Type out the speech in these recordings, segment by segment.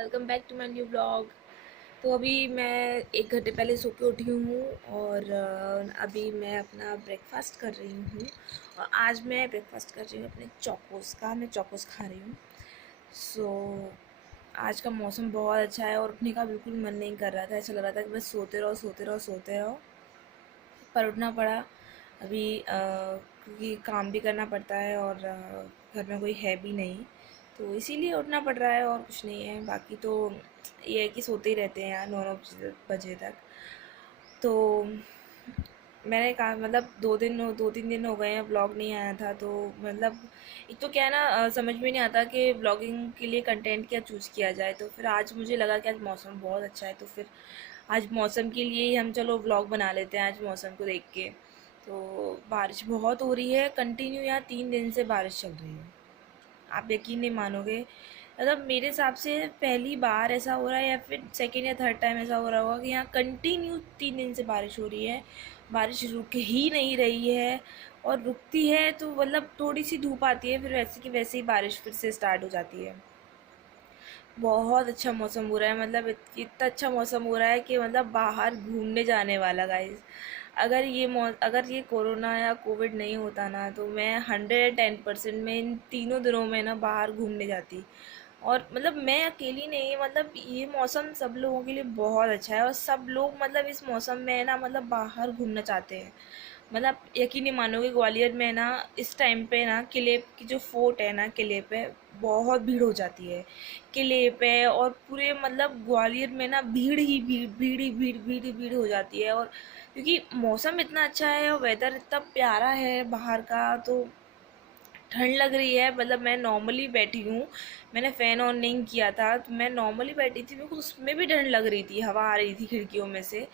Welcome back to my new blog. तो अभी मैं 1 घंटे पहले सो के उठी हूँ और अभी मैं अपना ब्रेकफास्ट कर रही हूँ। और आज मैं ब्रेकफास्ट कर रही हूँ अपने चोकोस का। मैं चोकोस खा रही हूँ। आज का मौसम बहुत अच्छा है और उठने का बिल्कुल मन नहीं कर रहा था। ऐसा लग रहा था कि बस सोते रहो सोते रहो सोते रहो, पर उठना पड़ा अभी क्योंकि काम भी करना पड़ता है और घर में कोई है भी नहीं, तो इसीलिए उठना पड़ रहा है और कुछ नहीं है। बाकी तो ये है कि सोते ही रहते हैं यार 9 बजे तक। तो मैंने कहा मतलब 2-3 दिन हो गए हैं ब्लॉग नहीं आया था। तो मतलब एक तो क्या है ना, समझ में नहीं आता कि ब्लॉगिंग के लिए कंटेंट क्या चूज़ किया जाए। तो फिर आज मुझे लगा कि आज मौसम बहुत अच्छा है, तो फिर आज मौसम के लिए ही हम चलो व्लॉग बना लेते हैं आज मौसम को देख के। तो बारिश बहुत हो रही है कंटिन्यू, यहाँ 3 दिन से बारिश चल रही है। आप यकीन नहीं मानोगे, मतलब मेरे हिसाब से पहली बार ऐसा हो रहा है या फिर सेकेंड या थर्ड टाइम ऐसा हो रहा होगा कि यहाँ कंटिन्यू 3 दिन से बारिश हो रही है। बारिश रुक ही नहीं रही है, और रुकती है तो मतलब थोड़ी सी धूप आती है, फिर वैसे की वैसे ही बारिश फिर से स्टार्ट हो जाती है। बहुत अच्छा मौसम हो रहा है, मतलब इतना अच्छा मौसम हो रहा है कि मतलब बाहर घूमने जाने वाला गाइस। अगर ये कोरोना या कोविड नहीं होता ना, तो मैं 110% में इन 3 दिनों में ना बाहर घूमने जाती। और मतलब मैं अकेली नहीं, मतलब ये मौसम सब लोगों के लिए बहुत अच्छा है और सब लोग मतलब इस मौसम में ना मतलब बाहर घूमना चाहते हैं। मतलब यकीन नहीं मानोगे, ग्वालियर में ना इस टाइम पे ना किले की जो फोर्ट है ना, किले पे बहुत भीड़ हो जाती है। किले पे और पूरे मतलब ग्वालियर में ना भीड़ ही भीड़ भीड़ ही भीड़ भीड़ ही भीड़ हो जाती है। और क्योंकि मौसम इतना अच्छा है और वेदर इतना प्यारा है बाहर का, तो ठंड लग रही है। मतलब मैं नॉर्मली बैठी हूँ, मैंने फ़ैन ऑन नहीं किया था, तो मैं नॉर्मली बैठी थी, मेरे को उसमें भी ठंड लग रही थी, हवा आ रही थी खिड़कियों में से।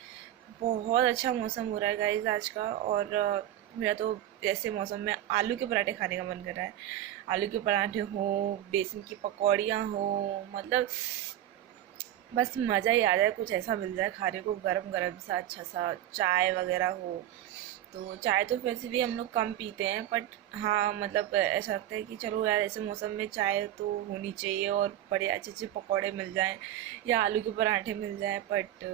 बहुत अच्छा मौसम हो रहा है गाइस आज का। और मेरा तो ऐसे मौसम में आलू के पराठे खाने का मन कर रहा है। आलू के पराठे हो, बेसन की पकौड़ियाँ हो, मतलब बस मज़ा ही आ जाए, कुछ ऐसा मिल जाए खाने को गरम गरम सा, अच्छा सा चाय वगैरह हो। तो चाय तो वैसे भी हम लोग कम पीते हैं, बट हाँ मतलब ऐसा लगता है कि चलो यार ऐसे मौसम में चाय तो होनी चाहिए और बड़े अच्छे अच्छे पकौड़े मिल जाएं या आलू के पराठे मिल जाएं। बट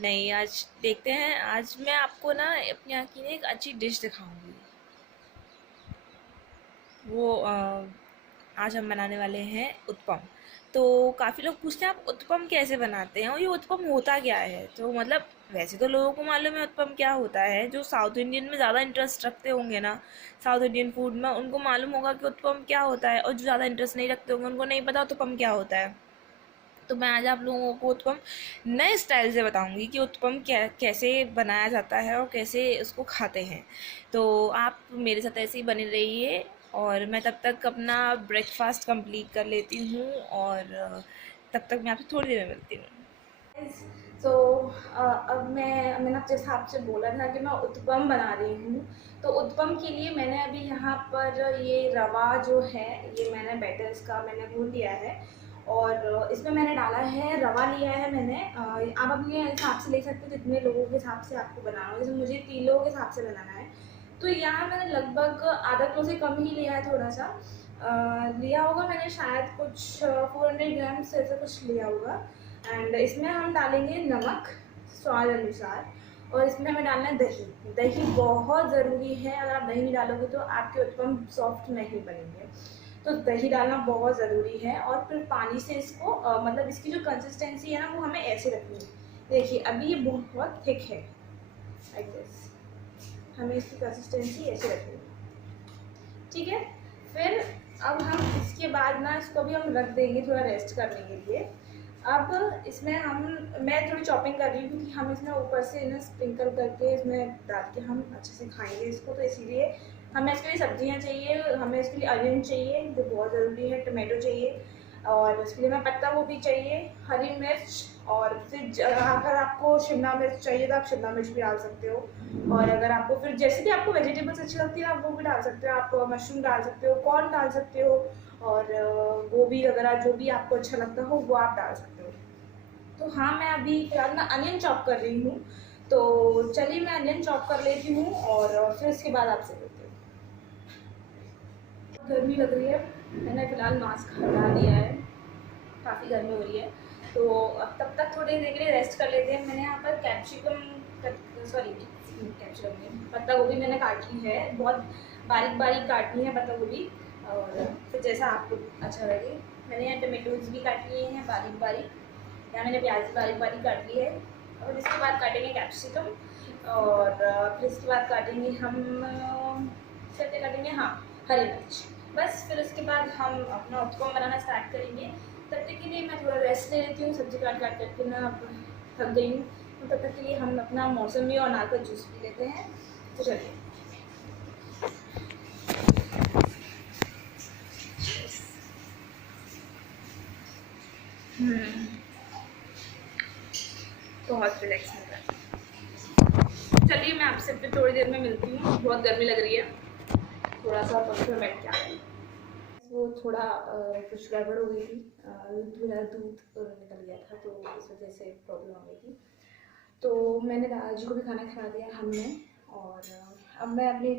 नहीं, आज देखते हैं। आज मैं आपको ना अपने यहाँ की ना एक अच्छी डिश दिखाऊंगी। वो आज हम बनाने वाले हैं उत्पम। तो काफ़ी लोग पूछते हैं आप उत्पम कैसे बनाते हैं और ये उत्पम होता क्या है। तो मतलब वैसे तो लोगों को मालूम है उत्पम क्या होता है, जो साउथ इंडियन में ज़्यादा इंटरेस्ट रखते होंगे ना, साउथ इंडियन फूड में, उनको मालूम होगा कि उत्पम क्या होता है। और जो ज़्यादा इंटरेस्ट नहीं रखते होंगे उनको नहीं पता उत्पम क्या होता है। तो मैं आज आप लोगों को उत्पम नए स्टाइल से बताऊंगी कि उत्पम कैसे बनाया जाता है और कैसे उसको खाते हैं। तो आप मेरे साथ ऐसे ही बने रहिए और मैं तब तक अपना ब्रेकफास्ट कंप्लीट कर लेती हूँ, और तब तक मैं आपसे थोड़ी देर में मिलती हूँ। तो अब मैंने आपके हिसाब से बोला था कि मैं उत्पम बना रही हूँ। तो उत्पम के लिए मैंने अभी यहाँ पर ये रवा जो है, ये मैंने बैटर इसका मैंने गूंद लिया है। और इसमें मैंने डाला है, रवा लिया है मैंने। आप अपने हिसाब से ले सकते हो जितने लोगों के हिसाब से आपको बनाना हो। जैसे मुझे 3 लोगों के हिसाब से बनाना है, तो यहाँ मैंने लगभग आधा किलो से कम ही लिया है। थोड़ा सा लिया होगा मैंने, शायद कुछ 400 ग्राम से ऐसा कुछ लिया होगा। एंड इसमें हम डालेंगे नमक स्वाद अनुसार, और इसमें हमें डालना है दही। दही बहुत ज़रूरी है, अगर आप दही नहीं डालोगे तो आपके उत्पम सॉफ्ट नहीं बनेंगे। तो दही डालना बहुत ज़रूरी है। और फिर पानी से इसको मतलब इसकी जो कंसिस्टेंसी है ना, वो हमें ऐसे रखनी है। देखिए अभी ये बहुत थिक है, लाइक दिस। हमें इसकी कंसिस्टेंसी ऐसे रखनी है, ठीक है। फिर अब हम इसके बाद ना इसको भी हम रख देंगे थोड़ा रेस्ट करने के लिए। अब इसमें मैं थोड़ी चॉपिंग कर रही हूँ क्योंकि हम इसमें ऊपर से ना स्प्रिंकल करके इसमें डाल के हम अच्छे से खाएंगे इसको। तो इसीलिए हमें इसके लिए सब्जियाँ चाहिए, हमें इसके लिए अनियन चाहिए जो बहुत ज़रूरी है, टमाटो चाहिए, और उसके लिए मैं पत्ता गोभी चाहिए, हरी मिर्च, और फिर अगर आपको शिमला मिर्च चाहिए तो आप शिमला मिर्च भी डाल सकते हो। और अगर आपको फिर जैसे भी आपको वेजिटेबल्स अच्छी लगती है आप वो भी डाल सकते हो। आप मशरूम डाल सकते हो, कॉर्न डाल सकते हो, और गोभी वगैरह जो भी आपको अच्छा लगता हो वो आप डाल सकते हो। तो हाँ, मैं अभी फिलहाल ना अनियन चॉप कर रही हूँ। तो चलिए मैं अनियन चॉप कर लेती हूँ और फिर इसके बाद आपसे मिलती हूँ। गर्मी लग रही है, मैंने फिलहाल मास्क हटा दिया है। काफ़ी गर्मी हो रही है, तो अब तब तक थोड़ी देर के लिए रेस्ट कर लेते हैं। मैंने यहाँ पर कैप्सिकम पत्ता गोभी मैंने काट ली है, बहुत बारीक बारीक काटनी है पत्ता गोभी, और फिर जैसा आपको अच्छा लगे। मैंने यहाँ टमेटोज भी काट लिए हैं बारीक बारीक, यहाँ मैंने प्याज भी बारीक बारीक काट ली है। और इसके बाद काटेंगे कैप्सिकम, और फिर इसके बाद काटेंगे हम क्या काटेंगे, हाँ, हरी मिर्च। बस फिर उसके बाद हम अपना उत्पम बनाना स्टार्ट करेंगे। तब तक के लिए मैं थोड़ा रेस्ट ले लेती हूँ, सब्जी काट काट करके मैं अब थक गई हूँ। तो तब तक के लिए हम अपना मौसमी और अनार का जूस पी लेते हैं। तो चलिए। बहुत रिलैक्स मिल रहा है। चलिए मैं आपसे फिर थोड़ी देर में मिलती हूँ, बहुत गर्मी लग रही है, थोड़ा सा पंखे में बैठ के आते हैं। वो थोड़ा कुछ गड़बड़ हो गई थी, मेरा दूध निकल गया था, तो इस वजह से प्रॉब्लम हो गई थी। तो मैंने दादाजी को भी खाना खिला दिया हमने, और अब मैं अपनी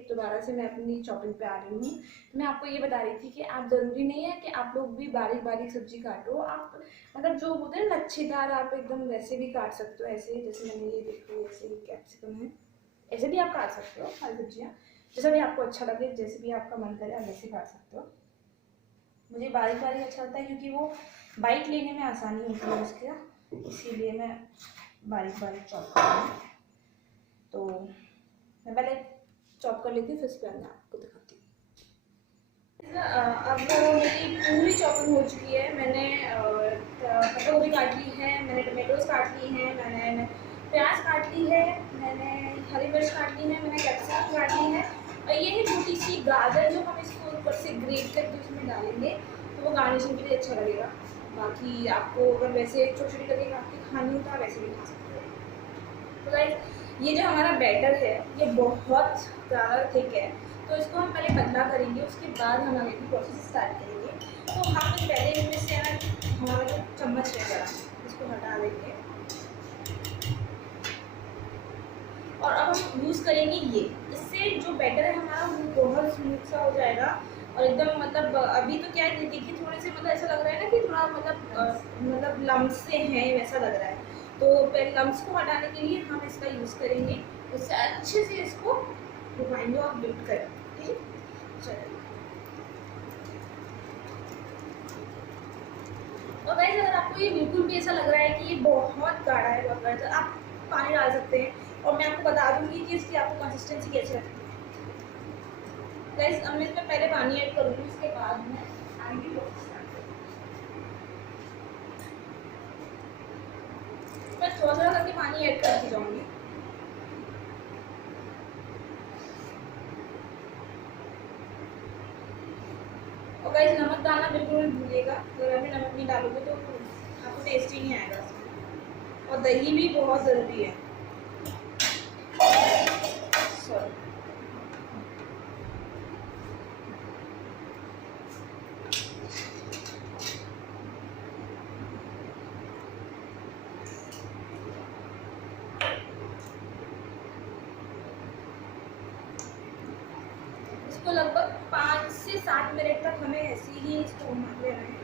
चॉपिंग पे आ रही हूँ। मैं आपको ये बता रही थी कि आप ज़रूरी नहीं है कि आप लोग भी बारीक बारीक सब्जी काटो, आप मतलब जो बोलते हैं लच्छेदार, आप एकदम वैसे भी काट सकते हो। ऐसे जैसे मैंने ये देखो, ऐसे ही कैप्सिकम है, ऐसे भी आप काट सकते हो हरी सब्जियाँ, जैसा भी आपको अच्छा लगे, जैसे भी आपका मन करे आप वैसे काट सकते हो। मुझे बारीक बारीक अच्छा लगता है क्योंकि वो बाइट लेने में आसानी होती है उसके, इसीलिए मैं बारीक बारीक चॉप कर रही हूँ। तो मैं पहले चॉप कर लेती हूँ, फिर उसके बाद मैं आपको दिखाती हूँ। अब मेरी पूरी चॉपिंग हो चुकी है। मैंने पत्ता गोभी काट ली है, मैंने टमाटोज काट ली हैं, मैंने प्याज काट ली है, मैंने हरी मिर्च काट ली है, मैंने कैप्सिकम काट ली है, और ये है छोटी सी गाजर जो हम इसको ऊपर से ग्रेट करके उसमें डालेंगे, तो वो गार्निशिंग के लिए अच्छा लगेगा। बाकी आपको अगर वैसे छोटी छोटी करके काट के खानी हो तो आप वैसे भी खा सकते हो। तो गाइस ये जो हमारा बैटर है ये बहुत ज़्यादा थिक है, तो इसको हम पहले पतला करेंगे, उसके बाद हम आगे की प्रोसेस स्टार्ट करेंगे। तो हम पहले इनमें से हमारा जो चम्मच है बड़ा, इसको हटा देंगे, और अब हम यूज़ करेंगे ये। इससे जो बैटर है हमारा वो बहुत स्मूथ सा हो जाएगा, और एकदम मतलब अभी तो क्या है, देखिए थोड़े से मतलब ऐसा लग रहा है ना कि थोड़ा मतलब लम्स से हैं वैसा लग रहा है। तो पहले लम्स को हटाने के लिए हम इसका यूज़ करेंगे, उससे अच्छे से इसको घुमाएंगे और बिल्ड करेंगे। ठीक, चलिए। और गाइस अगर आपको ये बिल्कुल भी ऐसा लग रहा है कि ये बहुत गाढ़ा है, बहुत गाढ़ा, तो आप पानी डाल सकते हैं, और मैं आपको बता दूंगी कि इसकी आपको कंसिस्टेंसी कैसी लगती है। गाइस अब मैं इसमें पहले पानी ऐड करूँगी, उसके बाद मैं आगे मैं थोड़ा थोड़ा करके पानी ऐड करती जाऊँगी। और गाइस नमक डालना बिल्कुल मत भूलिएगा, अगर अभी नमक नहीं डालोगे तो आपको टेस्ट ही नहीं आएगा। और दही भी बहुत ज़रूरी है। सॉरी, इसको लगभग 5 से 7 मिनट तक हमें ऐसे ही इसको घुमा लेना है,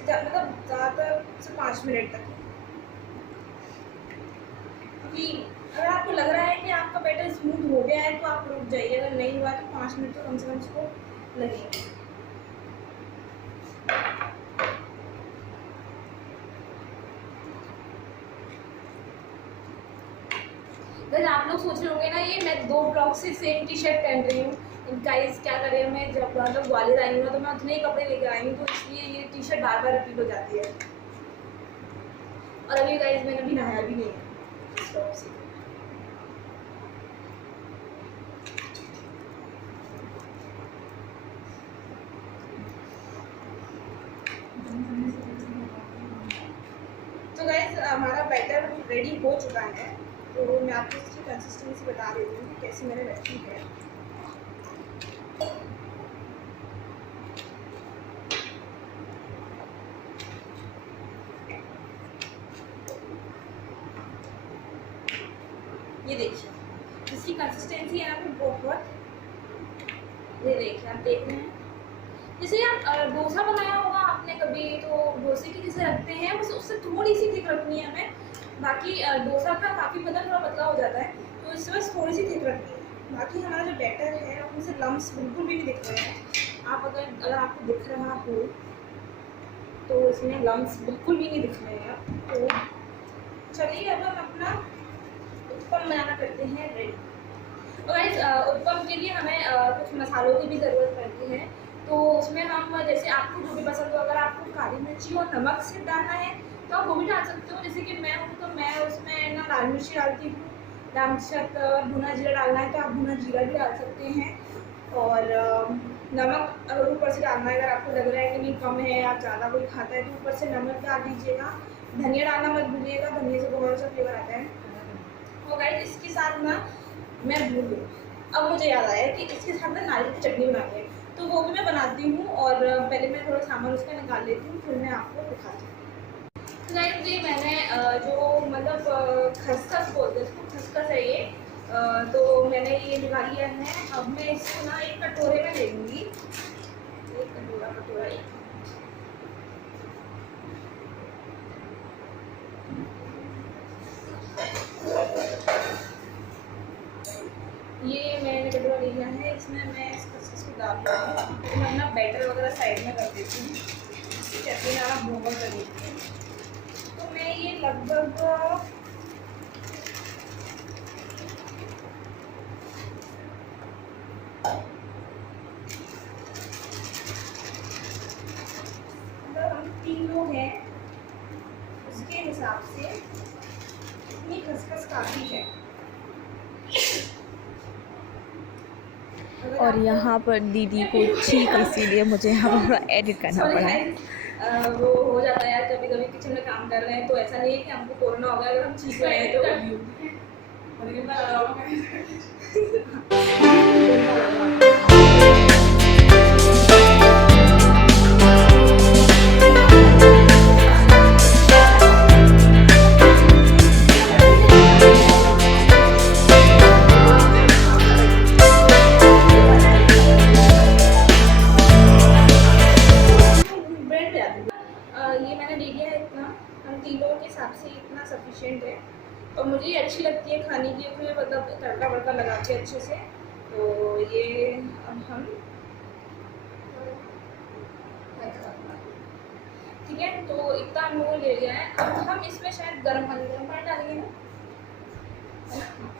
मतलब ज़्यादातर से 5 मिनट तक। क्योंकि अगर आपको लग रहा है कि आपका बैटर स्मूथ हो गया है तो आप रुक जाइए, अगर नहीं हुआ तो 5 मिनट तो कम से कम इसको लगेंगे। अगर आप लोग सोच रहे होंगे ना ये मैं 2 ब्लॉक से सेम टी शर्ट पहन रही हूँ, गाइस क्या करें, मैं जब मतलब ग्वालियर आई हूँ ना तो मैं उतने ही कपड़े लेकर आई हूँ, तो इसलिए ये टी शर्ट बार बार रिपीट हो जाती है। और अभी गाइस मैंने अभी नहाया भी नहीं है इस टॉप से। तो गाइस हमारा बैटर रेडी हो चुका है, तो मैं आपको इसकी कंसिस्टेंसी बता देती हूँ कि कैसी मैंने रखी है। ये देखिए इसकी कंसिस्टेंसी यहाँ पे बहुत, ये देखिए आप देख रहे हैं जैसे आप डोसा बनाया होगा आपने कभी, तो डोसे की जैसे रखते हैं, बस उससे थोड़ी सी थिक रखनी है हमें। बाकी डोसा का काफ़ी मतलब थोड़ा पतला हो जाता है, तो इससे बस थोड़ी सी थिक रखनी है। बाकी हमारा जो बैटर है उसमें से लम्स बिल्कुल भी नहीं दिख रहे हैं। आप अगर आपको दिख रहा हो तो इसमें लम्स बिल्कुल भी नहीं दिख रहे हैं। तो चलिए अब हम अपना उत्पम बनाना करते हैं रेडी। और गाइस उत्पम के लिए हमें कुछ मसालों की भी ज़रूरत पड़ती है। तो उसमें हम जैसे आपको जो भी पसंद हो, अगर आपको काली मिर्ची और नमक सिर्फ डालना है तो आप वो भी डाल सकते हो। जैसे कि मैं हूँ तो मैं उसमें ना लाल मिर्ची डालती हूँ, लाल मिर्च भुना जीरा डालना है तो आप भुना जीरा भी डाल सकते हैं। और नमक अगर ऊपर से डालना है, अगर आपको लग रहा है कि नहीं कम है या ज़्यादा कोई खाता है तो ऊपर से नमक डाल दीजिएगा। धनिया डालना मत भूलिएगा, धनिया से बहुत अच्छा फ्लेवर आता है। तो गाइस इसके साथ ना मैं भूल गई, अब मुझे याद आया कि इसके साथ में नारियल की चटनी बनानी है, तो वो भी मैं बनाती हूँ। और पहले मैं थोड़ा सामान उसका निकाल लेती हूँ, फिर मैं आपको दिखाती हूँ। तो गाइस ये मैंने जो मतलब खसखस बोलते हैं इसको, खसखस है ये। तो मैंने ये निकाल लिया है। अब मैं इसको ना एक कटोरे में ले लूँगी, एक कटोरा ये मैंने कटोरा ले लिया है। इसमें मैं इस खसखस को डाल दूँगी। तो मैं अपना बैटर वगैरह साइड में कर देती हूँ, चटनी डालना भून कर देती हूँ। तो मैं ये लगभग अगर हम 3 लोग हैं उसके हिसाब से इतनी खसखस काफ़ी है। और यहाँ पर दीदी को छींक, इसीलिए मुझे यहाँ पर थोड़ा एडिट करना पड़ा। वो हो जाता है यार, कभी कभी किचन में काम कर रहे हैं तो ऐसा नहीं है कि हमको कोरोना हो गया अगर हम छींक रहे हैं ब्रेड पे आती है। ये मैंने ले लिया है इतना, हम 3 लोगों के हिसाब से इतना सफिशिएंट है। और मुझे ये अच्छी लगती है खाने की, उसमें मतलब तड़का वड़का लगा के अच्छे से। तो ये अब हम ठीक है, तो इतना हम लोगों ने ले लिया है। अब हम इसमें शायद गर्म पानी डालेंगे ना,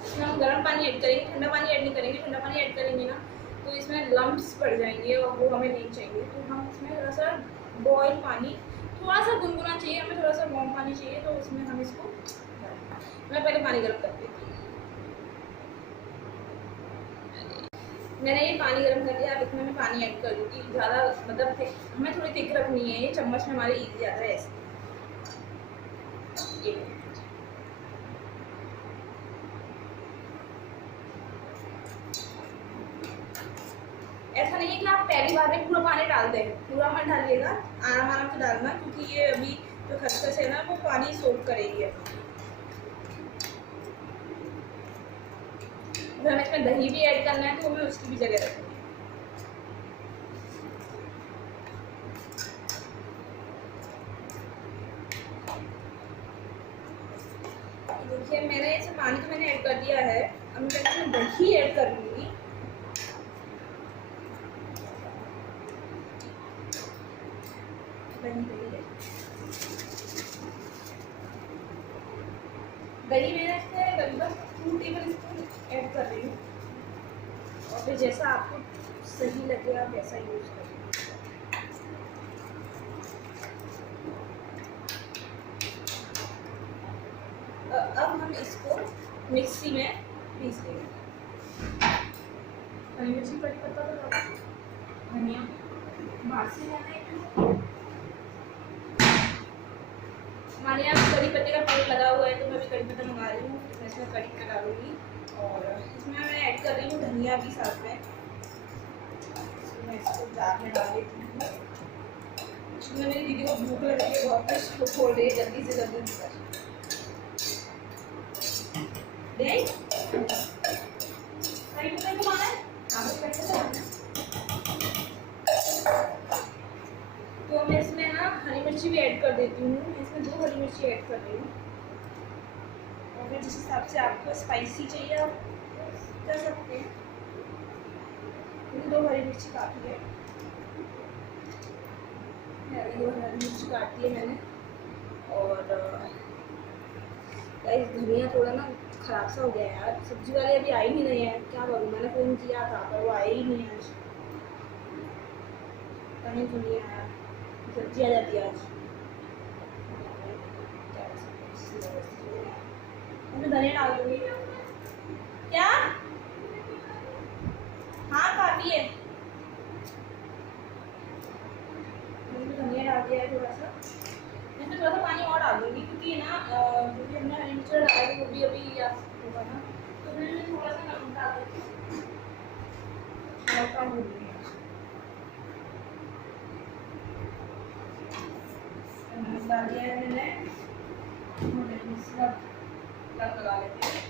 इसमें हम गर्म पानी ऐड करेंगे, ठंडा पानी ऐड नहीं करेंगे। ठंडा पानी ऐड करेंगे ना तो इसमें लम्प्स पड़ जाएंगे और वो हमें नहीं चाहिए। तो हम इसमें थोड़ा सा बॉयल पानी, थोड़ा सा गुनगुना चाहिए हमें, थोड़ा सा वार्म पानी चाहिए। तो उसमें हम इसको, मैं पहले पानी गर्म कर देती हूँ। मैंने ये पानी गर्म कर दिया, अब इसमें मैं पानी ऐड कर दूँगी। ज़्यादा मतलब हमें थोड़ी थिक रखनी है, ये चम्मच में हमारे ईजी आता है ऐसे। ये ऐसा नहीं है कि आप पहली बार में पूरा पानी डाल दें, पूरा मत डालिएगा, आराम आराम से डालना, क्योंकि ये अभी जो खसखस है ना वो पानी सोख करेगी। अगर हमें इसमें दही भी ऐड करना है तो हमें उसकी भी जगह रखेंगे। देखिए मैंने इसे पानी तो मैंने ऐड कर दिया है, अब मैं इसमें दही ऐड कर दूँगी। दही मैंने इसमें लगभग 2 टेबल स्पून ऐड कर रही हूँ, और फिर जैसा आपको सही लगे आप वैसा यूज़ करें। अब हम इसको मिक्सी में पीस लेंगे। हरी मिर्ची, कड़ी पत्ता, धनिया बाहर से लाना है। हमारे यहाँ कड़ी पत्ते का पेड़ लगा हुआ है तो मैं भी कड़ी पत्ता मंगा रही हूँ। मैं इसमें कड़ी पत्ता डालूंगी और इसमें मैं ऐड कर रही हूँ धनिया भी साथ में। मैं इसको जार में डाल देती हूँ। मेरी दीदी को भूख लग रही है बहुत, इसको खोल रही है जल्दी से जल्दी। कड़ी पत्ता को माना है, आप कैसे बनाना है? मिर्ची भी ऐड कर देती हूँ। इसमें 2 हरी मिर्ची ऐड कर रही हूँ, और फिर जिस हिसाब से आपको स्पाइसी चाहिए आप कर सकते हैं। 2 हरी मिर्ची काफ़ी है, 2 हरी मिर्ची काट दी है मैंने। और गाइस धनिया थोड़ा ना ख़राब सा हो गया है यार, सब्जी वाले अभी आई नहीं रहे हैं, क्या करूँ। मैंने फ़ोन किया था पर वो आए ही नहीं है आज। कहीं तो नहीं आया, सब्जी आ जाती है आज। मैं धनिया डाल दूँगी। क्या? हाँ काफ़ी है, मैंने धनिया डाल दिया है थोड़ा सा। इसमें थोड़ा सा पानी और डाल दूँगी क्योंकि ना क्योंकि हमने हरी मिर्च डाला है, वो भी अभी या होगा ना, तो फिर मैं थोड़ा सा नमक डाल देती हूँ। नमक कम हो गई है, नमक डाल दिया है मैंने। सब लगा लेते हैं,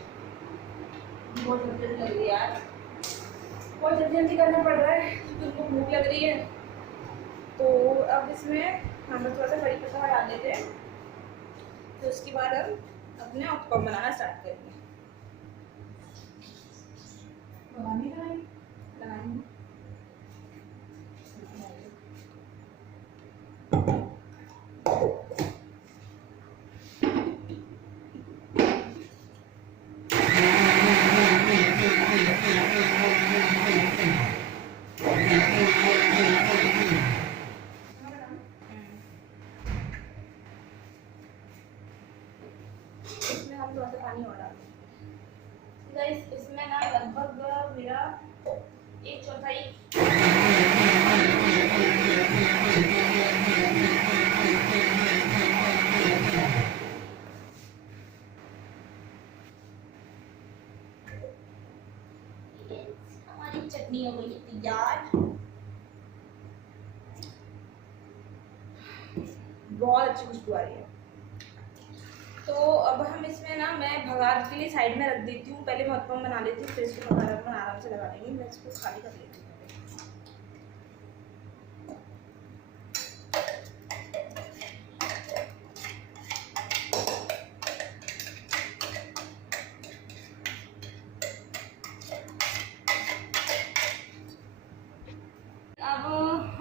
बहुत जल्दी जल्दी लग रही है यार, बहुत जल्दी जल्दी करना पड़ रहा है क्योंकि उनको भूख लग रही है। तो अब इसमें हम थोड़ा सा कड़ी पत्ता डाल लेते हैं, तो उसके बाद हम अपने उत्पम बनाना स्टार्ट करेंगे। लगाएंगे इसमें हम थोड़ा सा पानी और डालेंगे। गाइस इसमें ना लगभग मेरा 1/4 हमारी चटनी हो गई तैयार। बहुत अच्छी खुशबू आ रही है। तो अब हम इसमें ना मैं भगार के लिए साइड में रख देती हूँ, पहले मैं उत्पम बना लेती हूँ फिर इसको भगार अपन आराम से लगा लेंगे। मैं इसको खाली कर लेती हूँ। अब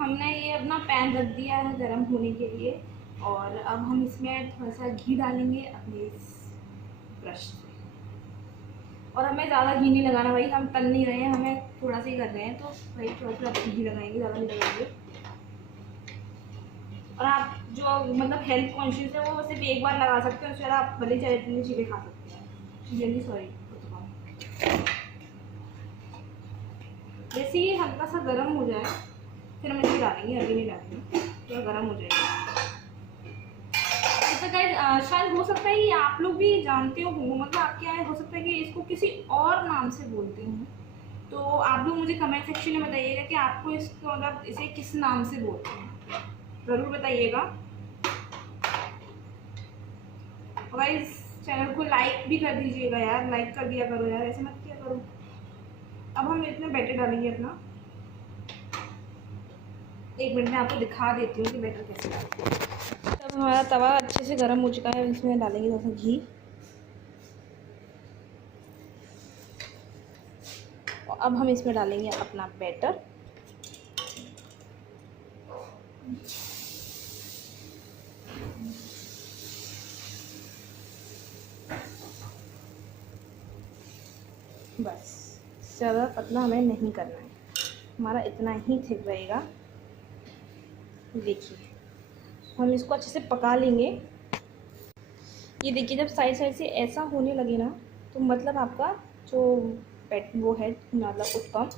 हमने ये अपना पैन रख दिया है गर्म होने के लिए, और अब हम इसमें थोड़ा सा घी डालेंगे अपने इस ब्रश से। और हमें ज़्यादा घी नहीं लगाना भाई, हम तल नहीं रहे हैं, हमें थोड़ा सा ही कर रहे हैं, तो भाई थोड़ा थोड़ा घी लगाएंगे, ज़्यादा नहीं लगाएंगे। और आप जो मतलब हेल्थ कॉन्शियस है वो सिर्फ एक बार लगा सकते हैं, उसके बाद आप भले चाहे इतनी चीज़ें खा सकते हैं। जल्दी सॉरी, जैसे ही हल्का सा गर्म हो जाए फिर हम इसमें डालेंगे, अभी नहीं डालेंगे, थोड़ा गर्म हो जाएगा। तो गाइस शायद हो सकता है ये आप लोग भी जानते हो, मतलब आपके यहाँ हो सकता है कि इसको किसी और नाम से बोलते हैं, तो आप लोग मुझे कमेंट सेक्शन में बताइएगा कि आपको इसको मतलब इसे किस नाम से बोलते हैं, ज़रूर बताइएगा। और गाइस चैनल को लाइक भी कर दीजिएगा यार, लाइक कर दिया करो यार, ऐसे मत किया करो। अब हम इसमें बैटर डालेंगे अपना, 1 मिनट में आपको दिखा देती हूँ कि बैटर कैसे डालते हैं। अब हमारा तवा अच्छे से गर्म हो चुका है, इसमें डालेंगे थोड़ा सा घी, और अब हम इसमें डालेंगे अपना बैटर। बस ज़्यादा पतला हमें नहीं करना है, हमारा इतना ही थिक रहेगा। देखिए हम इसको अच्छे से पका लेंगे। ये देखिए जब साइड साइड से ऐसा होने लगे ना, तो मतलब आपका जो वो है मतलब उत्पम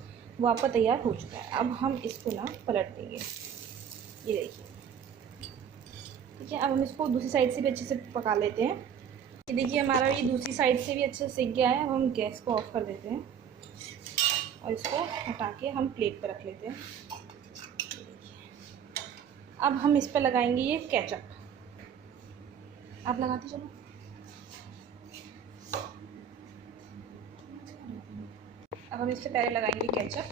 वो आपका तैयार हो चुका है। अब हम इसको ना पलट देंगे, ये देखिए, ठीक है। अब हम इसको दूसरी साइड से भी अच्छे से पका लेते हैं। ये देखिए हमारा ये दूसरी साइड से भी अच्छे से सिक गया है। अब हम गैस को ऑफ कर देते हैं और इसको हटा के हम प्लेट पर रख लेते हैं। अब हम इस पर लगाएंगे ये केचप, आप लगाते चलो। अब हम इससे पहले लगाएंगे केचप,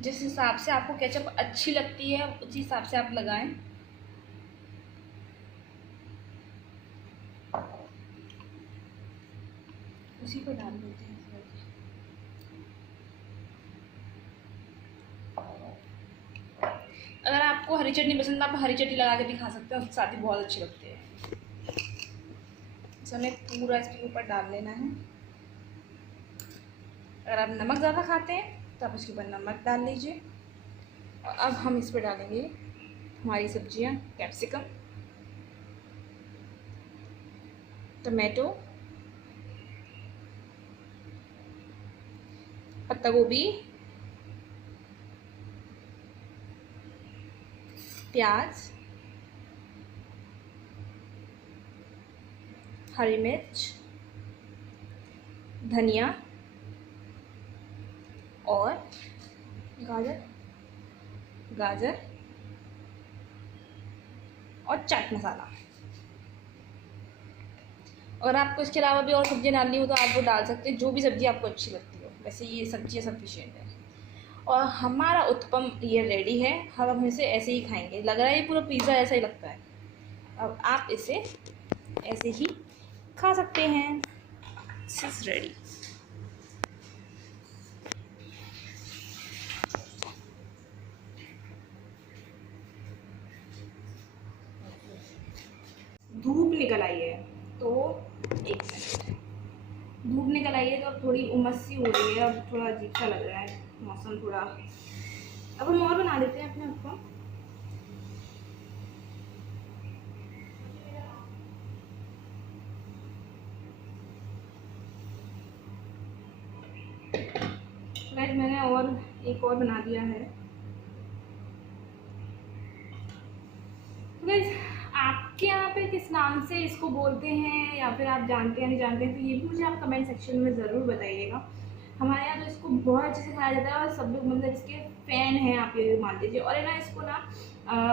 जिस हिसाब से आपको केचप अच्छी लगती है उस हिसाब से आप लगाएं। उसी को डाल देते हैं। अगर आपको हरी चटनी पसंद है आप हरी चटनी लगा के भी खा सकते हैं, उसके साथ ही बहुत अच्छी लगती है। इसे हमें पूरा इसके ऊपर डाल लेना है। अगर आप नमक ज़्यादा खाते हैं तो आप इसके ऊपर नमक डाल लीजिए। और अब हम इस पर डालेंगे हमारी सब्जियां, कैप्सिकम, टमाटो, पत्ता गोभी, प्याज, हरी मिर्च, धनिया और गाजर और चाट मसाला। अगर आपको इसके अलावा भी और सब्ज़ी डालनी हो तो आप वो डाल सकते हैं, जो भी सब्ज़ी आपको अच्छी लगती हो। वैसे ये सब्ज़ियाँ सफिशिएंट है। और हमारा उत्पम ये रेडी है। हम इसे ऐसे ही खाएंगे। लग रहा है ये पूरा पिज़्ज़ा ऐसा ही लगता है। अब आप इसे ऐसे ही खा सकते हैं। This is ready. धूप निकल आई है तो एक मिनट, धूप निकल आई है तो अब थोड़ी उमस सी हो रही है। अब थोड़ा अजीब सा लग रहा है मौसम थोड़ा। अब हम और बना लेते हैं अपने आपको। गाइस मैंने और एक और बना दिया है। गाइस आपके यहाँ पे किस नाम से इसको बोलते हैं या फिर आप जानते हैं नहीं जानते हैं तो ये भी मुझे आप कमेंट सेक्शन में ज़रूर बताइएगा। हमारे यहाँ तो इसको बहुत अच्छे से खाया जाता है और सब लोग मतलब इसके फ़ैन हैं, आप ये मान लीजिए। और है ना इसको ना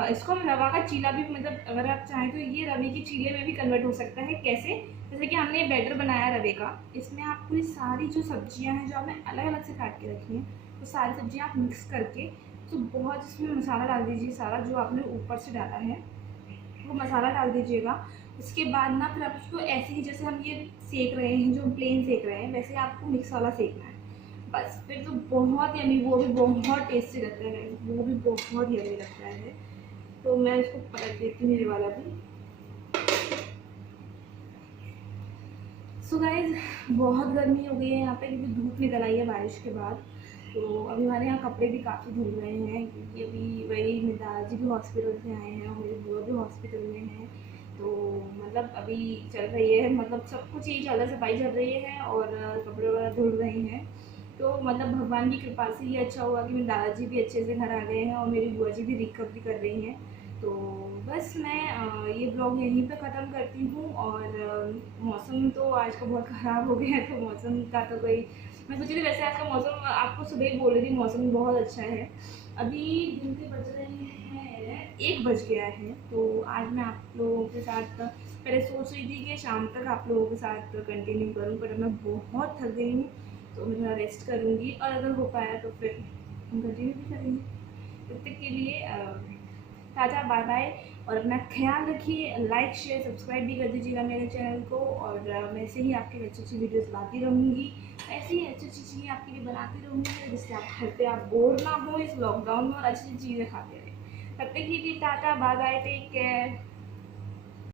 इसको हम रवा का चीला भी मतलब अगर आप चाहें तो ये रवे के चीले में भी कन्वर्ट हो सकता है। कैसे? जैसे कि हमने बैटर बनाया रवे का, इसमें आप पूरी सारी जो सब्जियाँ हैं जो आपने अलग अलग से काट के रखी हैं वो सारी सब्जियाँ आप मिक्स करके तो बहुत इसमें मसाला डाल दीजिए। सारा जो आपने ऊपर से डाला है वो मसाला डाल दीजिएगा। उसके बाद ना फिर आप उसको ऐसे ही जैसे हम ये सेक रहे हैं, जो प्लेन सेक रहे हैं वैसे आपको मिक्स वाला सेकना है बस। फिर तो बहुत यमी, वो भी बहुत टेस्टी लगता है, वो भी बहुत यमी लगता है। तो मैं इसको पलट देती हूँ, मेरे वाला भी। सो गाइज बहुत गर्मी हो गई है यहाँ पे क्योंकि धूप निकल आई है बारिश के बाद। तो अभी हमारे यहाँ कपड़े भी काफ़ी धुल रहे हैं क्योंकि अभी वही मेरे दादाजी भी हॉस्पिटल से आए हैं और मेरी बुआ भी हॉस्पिटल में है। तो मतलब अभी चल रही है, मतलब सब कुछ ही चल रहा है, सफाई चल रही है और कपड़े वगैरह धुल रहे हैं। तो मतलब भगवान की कृपा से ये अच्छा हुआ कि मेरे दादाजी भी अच्छे से घर आ गए हैं और मेरी बुआ जी भी रिकवरी कर रही हैं। तो बस मैं ये ब्लॉग यहीं पे ख़त्म करती हूँ। और मौसम तो आज का बहुत ख़राब हो गया है तो मौसम का तो कोई, मैं सोची थी वैसे आज का मौसम आपको सुबह ही बोल रही थी मौसम बहुत अच्छा है। अभी दिन के बज रहे हैं 1 बज गया है। तो आज मैं आप लोगों के साथ पहले सोच रही थी कि शाम तक आप लोगों के साथ कंटिन्यू करूँ, पर मैं बहुत थक गई हूँ तो मैं थोड़ा रेस्ट करूँगी और अगर हो पाया तो फिर हम कंटिन्यू भी करेंगे। तब तक के लिए टाटा बाय बाय और अपना ख्याल रखिए। लाइक शेयर सब्सक्राइब भी कर दीजिएगा मेरे चैनल को। और मैं ऐसे ही आपके लिए अच्छी अच्छी वीडियोस लाती रहूँगी, ऐसे ही अच्छी अच्छी चीज़ें आपके लिए बनाती रहूँगी जिससे आप घर पे आप बोर ना हो इस लॉकडाउन में और अच्छी अच्छी चीज़ें खाते रहें। तब तक के लिए tata bye bye, take care.